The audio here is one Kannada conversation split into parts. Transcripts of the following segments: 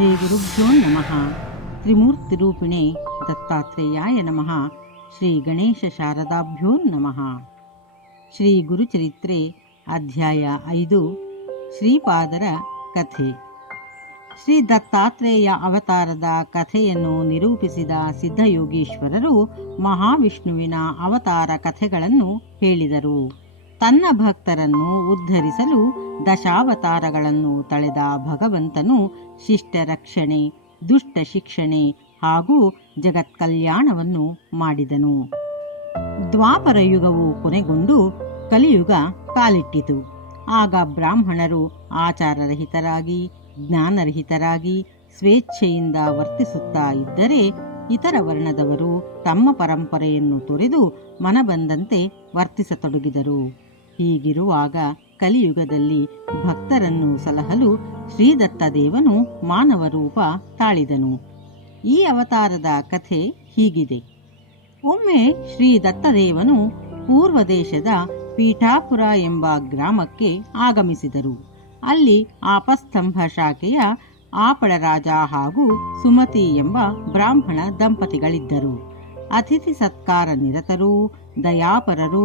ಶ್ರೀ ಗುರುಭ್ಯೋ ನಮಃ. ತ್ರಿಮೂರ್ತಿರೂಪಿಣೆ ದತ್ತಾತ್ರೇಯಾಯ ನಮಃ. ಶ್ರೀ ಗಣೇಶ ಶಾರದಾಭ್ಯೋ ನಮಃ. ಶ್ರೀ ಗುರುಚರಿತ್ರೆ ಅಧ್ಯಾಯ 5. ಶ್ರೀಪಾದರ ಕಥೆ. ಶ್ರೀ ದತ್ತಾತ್ರೇಯ ಅವತಾರದ ಕಥೆಯನ್ನು ನಿರೂಪಿಸಿದ ಸಿದ್ಧಯೋಗೀಶ್ವರರು ಮಹಾವಿಷ್ಣುವಿನ ಅವತಾರ ಕಥೆಗಳನ್ನು ಹೇಳಿದರು. ತನ್ನ ಭಕ್ತರನ್ನು ಉದ್ಧರಿಸಲು ದಶಾವತಾರಗಳನ್ನು ತಳೆದ ಭಗವಂತನು ಶಿಷ್ಟ ರಕ್ಷಣೆ, ದುಷ್ಟ ಶಿಕ್ಷಣೆ ಹಾಗೂ ಜಗತ್ಕಲ್ಯಾಣವನ್ನು ಮಾಡಿದನು. ದ್ವಾಪರ ಯುಗವು ಕೊನೆಗೊಂಡು ಕಲಿಯುಗ ಕಾಲಿಟ್ಟಿತು. ಆಗ ಬ್ರಾಹ್ಮಣರು ಆಚಾರರಹಿತರಾಗಿ, ಜ್ಞಾನರಹಿತರಾಗಿ ಸ್ವೇಚ್ಛೆಯಿಂದ ವರ್ತಿಸುತ್ತಾ ಇದ್ದರೆ, ಇತರ ವರ್ಣದವರು ತಮ್ಮ ಪರಂಪರೆಯನ್ನು ತೊರೆದು ಮನಬಂದಂತೆ ವರ್ತಿಸತೊಡಗಿದರು. ಹೀಗಿರುವಾಗ ಕಲಿಯುಗದಲ್ಲಿ ಭಕ್ತರನ್ನು ಸಲಹಲು ಶ್ರೀದತ್ತದೇವನು ಮಾನವ ರೂಪ ತಾಳಿದನು. ಈ ಅವತಾರದ ಕಥೆ ಹೀಗಿದೆ. ಒಮ್ಮೆ ಶ್ರೀ ದತ್ತದೇವನು ಪೂರ್ವ ದೇಶದ ಪೀಠಾಪುರ ಎಂಬ ಗ್ರಾಮಕ್ಕೆ ಆಗಮಿಸಿದರು. ಅಲ್ಲಿ ಆಪಸ್ತಂಭ ಶಾಖೆಯ ಆಪಳರಾಜ ಹಾಗೂ ಸುಮತಿ ಎಂಬ ಬ್ರಾಹ್ಮಣ ದಂಪತಿಗಳಿದ್ದರು. ಅತಿಥಿ ಸತ್ಕಾರ ನಿರತರೂ ದಯಾಪರರೂ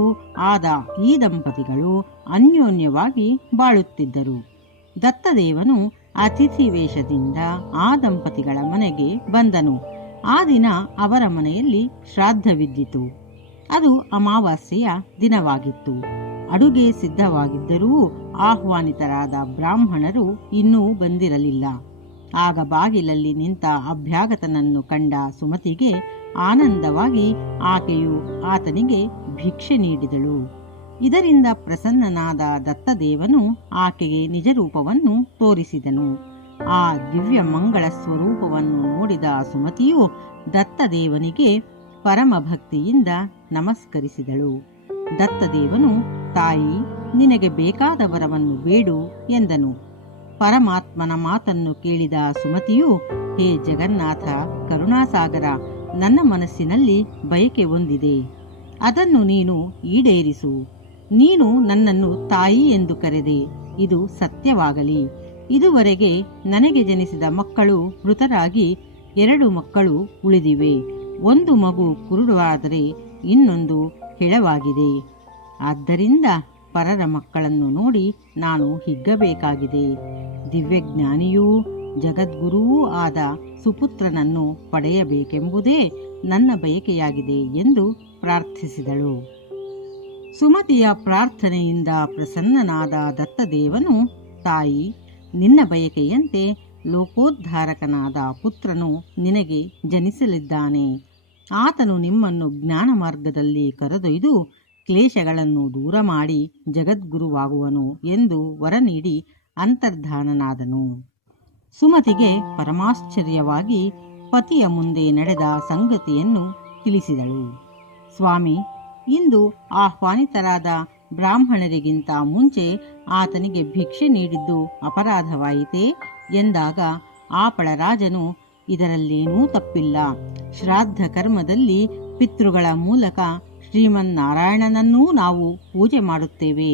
ಆದ ಈ ದಂಪತಿಗಳು ಅನ್ಯೋನ್ಯವಾಗಿ ಬಾಳುತ್ತಿದ್ದರು. ದತ್ತದೇವನು ಅತಿಥಿ ವೇಷದಿಂದ ಆ ದಂಪತಿಗಳ ಮನೆಗೆ ಬಂದನು. ಆ ದಿನ ಅವರ ಮನೆಯಲ್ಲಿ ಶ್ರಾದ್ದವಿದ್ದಿತು. ಅದು ಅಮಾವಾಸ್ಯೆಯ ದಿನವಾಗಿತ್ತು. ಅಡುಗೆ ಸಿದ್ಧವಾಗಿದ್ದರೂ ಆಹ್ವಾನಿತರಾದ ಬ್ರಾಹ್ಮಣರು ಇನ್ನೂ ಬಂದಿರಲಿಲ್ಲ. ಆಗ ಬಾಗಿಲಲ್ಲಿ ನಿಂತ ಅಭ್ಯಾಗತನನ್ನು ಕಂಡ ಸುಮತಿಗೆ ಆನಂದವಾಗಿ ಆಕೆಯು ಆತನಿಗೆ ಭಿಕ್ಷೆ ನೀಡಿದಳು. ಇದರಿಂದ ಪ್ರಸನ್ನನಾದ ದತ್ತದೇವನು ಆಕೆಗೆ ನಿಜ ರೂಪವನ್ನು ತೋರಿಸಿದನು. ಆ ದಿವ್ಯ ಮಂಗಳ ಸ್ವರೂಪವನ್ನು ನೋಡಿದ ಸುಮತಿಯು ದತ್ತದೇವನಿಗೆ ಪರಮ ಭಕ್ತಿಯಿಂದ ನಮಸ್ಕರಿಸಿದಳು. ದತ್ತದೇವನು, ತಾಯಿ, ನಿನಗೆ ಬೇಕಾದ ವರವನ್ನು ಬೇಡು ಎಂದನು. ಪರಮಾತ್ಮನ ಮಾತನ್ನು ಕೇಳಿದ ಸುಮತಿಯು, ಹೇ ಜಗನ್ನಾಥ ಕರುಣಾಸಾಗರ, ನನ್ನ ಮನಸ್ಸಿನಲ್ಲಿ ಬಯಕೆ ಒಂದಿದೆ. ಅದನ್ನು ನೀನು ಈಡೇರಿಸು. ನೀನು ನನ್ನನ್ನು ತಾಯಿ ಎಂದು ಕರೆದೆ. ಇದು ಸತ್ಯವಾಗಲಿ. ಇದುವರೆಗೆ ನನಗೆ ಜನಿಸಿದ ಮಕ್ಕಳು ಮೃತರಾಗಿ 2 ಮಕ್ಕಳು ಉಳಿದಿವೆ. ಒಂದು ಮಗು ಕುರುಡಾದರೆ ಇನ್ನೊಂದು ಹೆಳವಾಗಿದೆ. ಆದ್ದರಿಂದ ಪರರ ಮಕ್ಕಳನ್ನು ನೋಡಿ ನಾನು ಹಿಗ್ಗಬೇಕಾಗಿದೆ. ದಿವ್ಯಜ್ಞಾನಿಯೂ ಜಗದ್ಗುರುವೂ ಆದ ಸುಪುತ್ರನನ್ನು ಪಡೆಯಬೇಕೆಂಬುದೇ ನನ್ನ ಬಯಕೆಯಾಗಿದೆ ಎಂದು ಪ್ರಾರ್ಥಿಸಿದಳು. ಸುಮತಿಯ ಪ್ರಾರ್ಥನೆಯಿಂದ ಪ್ರಸನ್ನನಾದ ದತ್ತದೇವನು, ತಾಯಿ, ನಿನ್ನ ಬಯಕೆಯಂತೆ ಲೋಕೋದ್ಧಾರಕನಾದ ಪುತ್ರನು ನಿನಗೆ ಜನಿಸಲಿದ್ದಾನೆ. ಆತನು ನಿಮ್ಮನ್ನು ಜ್ಞಾನ ಮಾರ್ಗದಲ್ಲಿ ಕರೆದೊಯ್ದು ಕ್ಲೇಶಗಳನ್ನು ದೂರ ಮಾಡಿ ಜಗದ್ಗುರುವಾಗುವನು ಎಂದು ವರ ನೀಡಿ ಅಂತರ್ಧಾನನಾದನು. ಸುಮತಿಗೆ ಪರಮಾಶ್ಚರ್ಯವಾಗಿ ಪತಿಯ ಮುಂದೆ ನಡೆದ ಸಂಗತಿಯನ್ನು ತಿಳಿಸಿದಳು. ಸ್ವಾಮಿ, ಇಂದು ಆಹ್ವಾನಿತರಾದ ಬ್ರಾಹ್ಮಣರಿಗಿಂತ ಮುಂಚೆ ಆತನಿಗೆ ಭಿಕ್ಷೆ ನೀಡಿದ್ದು ಅಪರಾಧವಾಯಿತೇ ಎಂದಾಗ ಆಪಳರಾಜನು, ಇದರಲ್ಲೇನೂ ತಪ್ಪಿಲ್ಲ. ಶ್ರಾದ್ದ ಕರ್ಮದಲ್ಲಿ ಪಿತೃಗಳ ಮೂಲಕ ಶ್ರೀಮನ್ನಾರಾಯಣನನ್ನೂ ನಾವು ಪೂಜೆ ಮಾಡುತ್ತೇವೆ.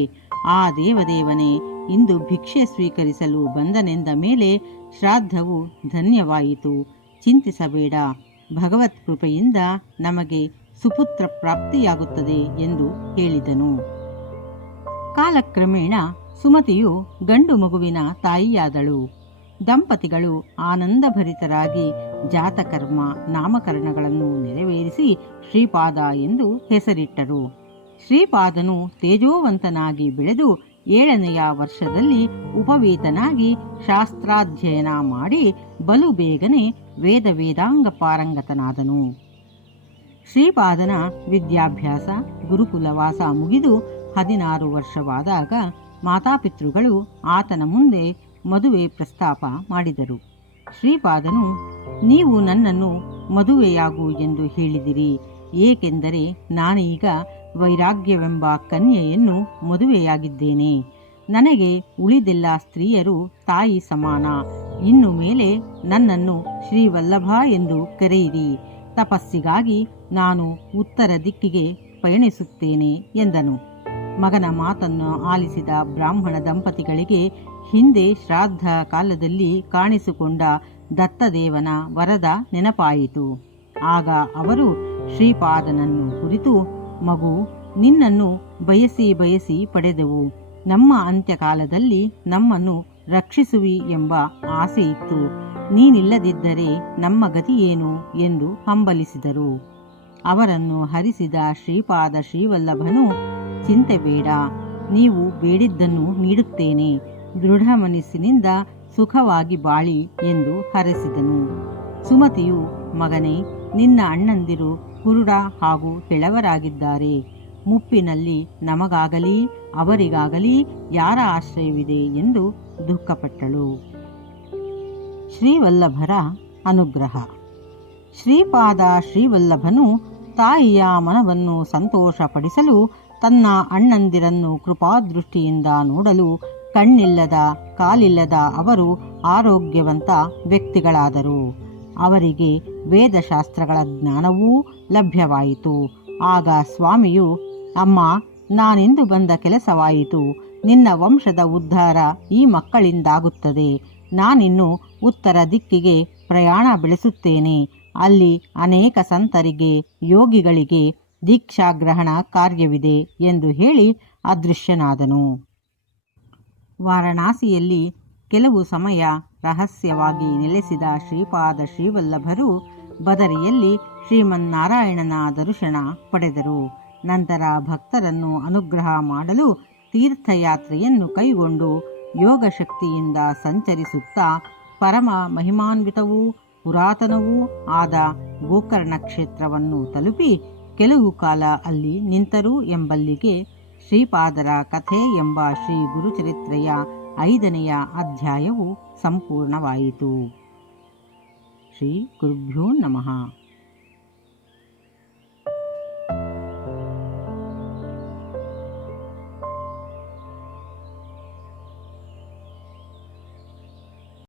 ಆ ದೇವದೇವನೇ ಇಂದು ಭಿಕ್ಷೆ ಸ್ವೀಕರಿಸಲು ಬಂದನೆಂದ ಮೇಲೆ ಶ್ರಾದ್ದವು ಧನ್ಯವಾಯಿತು. ಚಿಂತಿಸಬೇಡ. ಭಗವತ್ ಕೃಪೆಯಿಂದ ನಮಗೆ ಸುಪುತ್ರ ಪ್ರಾಪ್ತಿಯಾಗುತ್ತದೆ ಎಂದು ಹೇಳಿದನು. ಕಾಲಕ್ರಮೇಣ ಸುಮತಿಯು ಗಂಡು ಮಗುವಿನ ತಾಯಿಯಾದಳು. ದಂಪತಿಗಳು ಆನಂದಭರಿತರಾಗಿ ಜಾತಕರ್ಮ ನಾಮಕರಣಗಳನ್ನು ನೆರವೇರಿಸಿ ಶ್ರೀಪಾದ ಎಂದು ಹೆಸರಿಟ್ಟರು. ಶ್ರೀಪಾದನು ತೇಜೋವಂತನಾಗಿ ಬೆಳೆದು 7ನೆಯ ವರ್ಷದಲ್ಲಿ ಉಪವೀತನಾಗಿ ಶಾಸ್ತ್ರಾಧ್ಯಯನ ಮಾಡಿ ಬಲು ಬೇಗನೆ ವೇದಾಂಗ ಪಾರಂಗತನಾದನು. ಶ್ರೀಪಾದನ ವಿದ್ಯಾಭ್ಯಾಸ ಗುರುಕುಲವಾಸ ಮುಗಿದು 16 ವರ್ಷವಾದಾಗ ಮಾತಾಪಿತೃಗಳು ಆತನ ಮುಂದೆ ಮದುವೆ ಪ್ರಸ್ತಾಪ ಮಾಡಿದರು. ಶ್ರೀಪಾದನು, ನೀವು ನನ್ನನ್ನು ಮದುವೆಯಾಗು ಎಂದು ಹೇಳಿದಿರಿ. ಏಕೆಂದರೆ ನಾನೀಗ ವೈರಾಗ್ಯವೆಂಬ ಕನ್ಯೆಯನ್ನು ಮದುವೆಯಾಗಿದ್ದೇನೆ. ನನಗೆ ಉಳಿದೆಲ್ಲ ಸ್ತ್ರೀಯರು ತಾಯಿ ಸಮಾನ. ಇನ್ನು ಮೇಲೆ ನನ್ನನ್ನು ಶ್ರೀವಲ್ಲಭ ಎಂದು ಕರೆಯಿರಿ. ತಪಸ್ಸಿಗಾಗಿ ನಾನು ಉತ್ತರ ದಿಕ್ಕಿಗೆ ಪಯಣಿಸುತ್ತೇನೆ ಎಂದನು. ಮಗನ ಮಾತನ್ನು ಆಲಿಸಿದ ಬ್ರಾಹ್ಮಣ ದಂಪತಿಗಳಿಗೆ ಹಿಂದೆ ಶ್ರಾದ್ದ ಕಾಲದಲ್ಲಿ ಕಾಣಿಸಿಕೊಂಡ ದತ್ತದೇವನ ವರದ ನೆನಪಾಯಿತು. ಆಗ ಅವರು ಶ್ರೀಪಾದನನ್ನು ಕುರಿತು, ಮಗು, ನಿನ್ನನ್ನು ಬಯಸಿ ಬಯಸಿ ಪಡೆದೆವು. ನಮ್ಮ ಅಂತ್ಯಕಾಲದಲ್ಲಿ ನಮ್ಮನ್ನು ರಕ್ಷಿಸುವಿ ಎಂಬ ಆಸೆ ಇತ್ತು. ನೀನಿಲ್ಲದಿದ್ದರೆ ನಮ್ಮ ಗತಿಯೇನು ಎಂದು ಹಂಬಲಿಸಿದರು. ಅವರನ್ನು ಹರಿಸಿದ ಶ್ರೀಪಾದ ಶ್ರೀವಲ್ಲಭನು, ಚಿಂತೆ ಬೇಡ, ನೀವು ಬೇಡಿದ್ದನ್ನು ನೀಡುತ್ತೇನೆ, ದೃಢ ಮನಸ್ಸಿನಿಂದ ಸುಖವಾಗಿ ಬಾಳಿ ಎಂದು ಹರಸಿದನು. ಸುಮತಿಯು, ಮಗನೇ, ನಿನ್ನ ಅಣ್ಣಂದಿರು ಕುರುಡ ಹಾಗೂ ಕೆಳವರಾಗಿದ್ದಾರೆ. ಮುಪ್ಪಿನಲ್ಲಿ ನಮಗಾಗಲಿ ಅವರಿಗಾಗಲಿ ಯಾರ ಆಶ್ರಯವಿದೆ ಎಂದು ದುಃಖಪಟ್ಟಳು. ಶ್ರೀವಲ್ಲಭರ ಅನುಗ್ರಹ. ಶ್ರೀಪಾದ ಶ್ರೀವಲ್ಲಭನು ತಾಯಿಯ ಮನವನ್ನು ಸಂತೋಷಪಡಿಸಲು ತನ್ನ ಅಣ್ಣಂದಿರನ್ನು ಕೃಪಾದೃಷ್ಟಿಯಿಂದ ನೋಡಲು ಕಣ್ಣಿಲ್ಲದ ಕಾಲಿಲ್ಲದ ಅವರು ಆರೋಗ್ಯವಂತ ವ್ಯಕ್ತಿಗಳಾದರು. ಅವರಿಗೆ ವೇದಶಾಸ್ತ್ರಗಳ ಜ್ಞಾನವೂ ಲಭ್ಯವಾಯಿತು. ಆಗ ಸ್ವಾಮಿಯು, ಅಮ್ಮ, ನಾನೆಂದು ಬಂದ ಕೆಲಸವಾಯಿತು. ನಿನ್ನ ವಂಶದ ಉದ್ಧಾರ ಈ ಮಕ್ಕಳಿಂದಾಗುತ್ತದೆ. ನಾನಿನ್ನು ಉತ್ತರ ದಿಕ್ಕಿಗೆ ಪ್ರಯಾಣ ಬೆಳೆಸುತ್ತೇನೆ. ಅಲ್ಲಿ ಅನೇಕ ಸಂತರಿಗೆ, ಯೋಗಿಗಳಿಗೆ ದೀಕ್ಷಾಗ್ರಹಣ ಕಾರ್ಯವಿದೆ ಎಂದು ಹೇಳಿ ಅದೃಶ್ಯನಾದನು. ವಾರಣಾಸಿಯಲ್ಲಿ ಕೆಲವು ಸಮಯ ರಹಸ್ಯವಾಗಿ ನೆಲೆಸಿದ ಶ್ರೀಪಾದ ಶ್ರೀವಲ್ಲಭರು ಬದರಿಯಲ್ಲಿ ಶ್ರೀಮನ್ನಾರಾಯಣನ ದರ್ಶನ ಪಡೆದರು. ನಂತರ ಭಕ್ತರನ್ನು ಅನುಗ್ರಹ ಮಾಡಲು ತೀರ್ಥಯಾತ್ರೆಯನ್ನು ಕೈಗೊಂಡು ಯೋಗಶಕ್ತಿಯಿಂದ ಸಂಚರಿಸುತ್ತಾ ಪರಮ ಮಹಿಮಾನ್ವಿತವೂ ಪುರಾತನವೂ ಆದ ಗೋಕರ್ಣ ಕ್ಷೇತ್ರವನ್ನು ತಲುಪಿ ಕೆಲವು ಕಾಲ ಅಲ್ಲಿ ನಿಂತರು ಎಂಬಲ್ಲಿಗೆ ಶ್ರೀಪಾದರ ಕಥೆ ಎಂಬ ಶ್ರೀ ಗುರುಚರಿತ್ರೆಯ 5ನೆಯ ಅಧ್ಯಾಯವು ಸಂಪೂರ್ಣವಾಯಿತು. ಶ್ರೀ ಗುರುಭ್ಯೋ ನಮಃ.